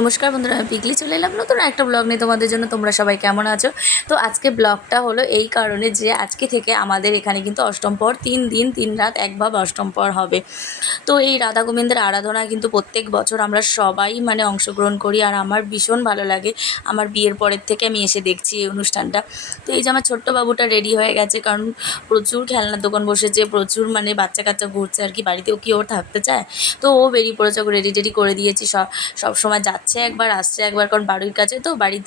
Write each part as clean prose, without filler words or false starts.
নমস্কার বন্ধুরা, আমি পিকলি চলে এলাম নতুন একটা ব্লগ নিয়ে তোমাদের জন্য। তোমরা সবাই কেমন আছো? তো আজকে ব্লগটা হলো এই কারণে যে আজকে থেকে আমাদের এখানে কিন্তু অষ্টম পর 3 দিন 3 রাত একভাবে অষ্টম পর হবে। তো এই রাধা গোবিন্দের আরাধনায় কিন্তু প্রত্যেক বছর আমরা সবাই অংশগ্রহণ করি, আর আমার ভীষণ ভালো লাগে। আমার বিয়ের পরের থেকে আমি এসে দেখছি এই অনুষ্ঠানটা। তো এই যে আমার ছোট্ট বাবুটা রেডি হয়ে গেছে, কারণ প্রচুর খেলনার দোকান বসেছে, প্রচুর বাচ্চা কাচ্চা ঘুরছে আর কি, বাড়িতেও কি ওর থাকতে চায়। তো ও বেরিয়ে পড়েছে, ওকে রেডি টেডি করে দিয়েছি। সব সময় যাচ্ছে একবার, আসছে একবার, কারণ বাড়ির কাছে তো বাড়ি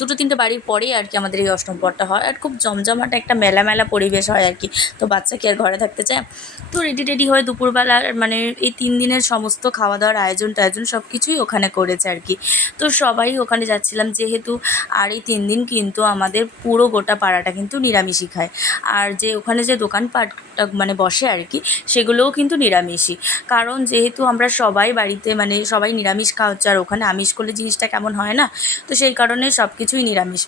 দুটো তিনটে বাড়ির পরেই আর কি আমাদের এই অষ্টম পরটা হয়, আর খুব জমজমাট একটা মেলা মেলা পরিবেশ হয় আর কি। তো বাচ্চা কি আর ঘরে থাকতে চায়? তো রেডি টেডি হয়ে দুপুরবেলা এই 3 দিনের সমস্ত খাওয়া দাওয়ার আয়োজন টায়োজন সব কিছুই ওখানে করেছে আর কি। তো সবাই ওখানে যাচ্ছিলাম যেহেতু। আর এই 3 দিন কিন্তু আমাদের পুরো গোটা পাড়াটা কিন্তু নিরামিষই খায়। আর যে ওখানে যে দোকানপাটটা বসে আর কি, সেগুলোও কিন্তু নিরামিষই। কারণ যেহেতু আমরা সবাই বাড়িতে সবাই নিরামিষ খাওয়া হচ্ছে, আর ওখানে আমিষ করলে জিনিসটা কেমন হয় না, তো সেই কারণে সব কিছুই নিরামিষ।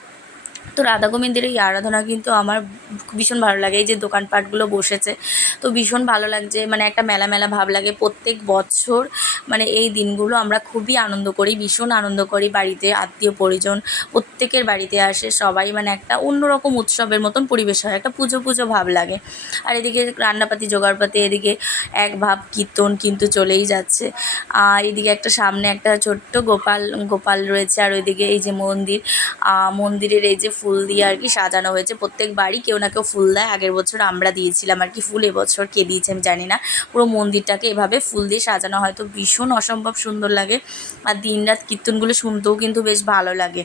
তো রাধা গোবিন্দের এই আরাধনা কিন্তু আমার ভীষণ ভালো লাগে। এই যে দোকানপাটগুলো বসেছে, তো ভীষণ ভালো লাগছে, একটা মেলা মেলা ভাব লাগে। প্রত্যেক বছর এই দিনগুলো আমরা খুবই আনন্দ করি, ভীষণ আনন্দ করি। বাড়িতে আত্মীয় পরিজন প্রত্যেকের বাড়িতে আসে সবাই, একটা অন্যরকম উৎসবের মতন পরিবেশ হয়, একটা পুজো পুজো ভাব লাগে। আর এদিকে রান্নাপাতি জোগাড়পাতি, এদিকে এক ভাব কীর্তন কিন্তু চলেই যাচ্ছে। এদিকে একটা সামনে একটা ছোট্ট গোপাল রয়েছে, আর ওইদিকে এই যে মন্দিরের এই যে ফুল দিয়ে আর কি সাজানো হয়েছে। প্রত্যেক বাড়ি কেউ না কেউ ফুল দেয়, আগের বছর আমরা দিয়েছিলাম আর কি ফুল, এবছর কে দিয়েছে আমি জানি না। পুরো মন্দিরটাকে এভাবে ফুল দিয়ে সাজানো হয়, তো ভীষণ অসম্ভব সুন্দর লাগে। আর দিনরাত কীর্তনগুলো শুনতেও কিন্তু বেশ ভালো লাগে।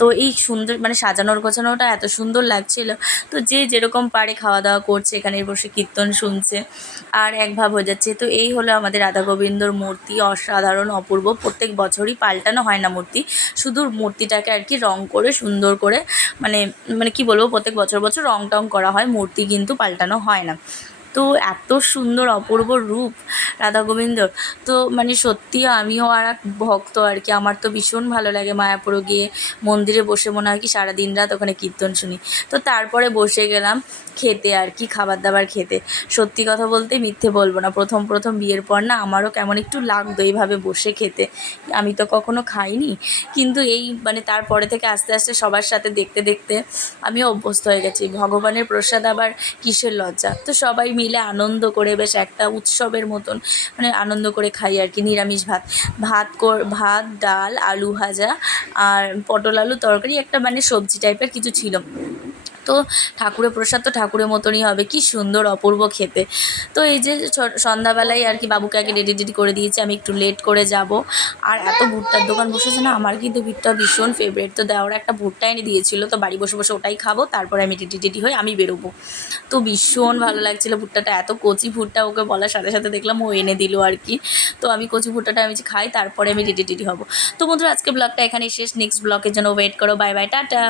তো এই সুন্দর সাজানোর গোছানোটা এত সুন্দর লাগছিল। তো যে যেরকম পারে খাওয়া দাওয়া করছে, এখানে বসে কীর্তন শুনছে, আর এক ভাব হয়ে যাচ্ছে। তো এই হলো আমাদের রাধা গোবিন্দর মূর্তি, অসাধারণ অপূর্ব। প্রত্যেক বছরই পাল্টানো হয় না মূর্তি, শুধু মূর্তিটাকে আর কি রং করে সুন্দর করে মানে কি বলবো, প্রত্যেক বছর বছর রং টং করা হয়, মূর্তি কিন্তু পাল্টানো হয় না। তো এত সুন্দর অপূর্ব রূপ রাধা গোবিন্দর। তো সত্যি আমিও আর এক ভক্ত আর কি, আমার তো ভীষণ ভালো লাগে মায়াপুরে গিয়ে মন্দিরে বসে মনে হয় কি সারা দিন রাত ওখানে কীর্তন শুনি। তো তারপরে বসে গেলাম খেতে আর কি, খাবার দাবার খেতে। সত্যি কথা বলতে মিথ্যে বলবো না, প্রথম প্রথম বিয়ের পর না আমারও কেমন একটু লাগতো এইভাবে বসে খেতে। আমি তো কখনো খাইনি, কিন্তু এই তারপরে থেকে আস্তে আস্তে সবার সাথে দেখতে দেখতে আমিও অভ্যস্ত হয়ে গেছি। ভগবানের প্রসাদ আবার কিসের লজ্জা। তো সবাই মিলে আনন্দ করে বেশ একটা উৎসবের মতন আনন্দ করে খাই আর কি। নিরামিষ ভাত ডাল আলু ভাজা আর পটল আলু তরকারি, একটা সবজি টাইপের কিছু ছিল। তো ঠাকুরের প্রসাদ তো ঠাকুরের মতনই হবে, কি সুন্দর অপূর্ব খেতে। তো এই যে সন্ধ্যাবেলায় আর কি বাবুকে আগে রেডি করে দিয়েছি, আমি একটু লেট করে যাব। আর এত ভুট্টার দোকান বসেছে না, আমার কিন্তু ভুট্টা ভীষণ ফেভারিট। তো দেওয়ার একটা ভুট্টা এনে দিয়েছিল, তো বাড়ি বসে বসে ওটাই খাবো, তারপরে আমি রেডি হয়ে আমি বেরোবো। তো ভীষণ ভালো লাগছিলো ভুট্টাটা, এত কচি ভুট্টা, ওকে বলার সাথে সাথে দেখলাম ও এনে দিল আর কি। তো আমি কচি ভুট্টাটা আমি খাই, তারপরে আমি রেডি হব। তো বন্ধুরা, আজকে ব্লগটা এখানেই শেষ। নেক্সট ব্লগের জন্য ওয়েট করো। Bye bye, tata.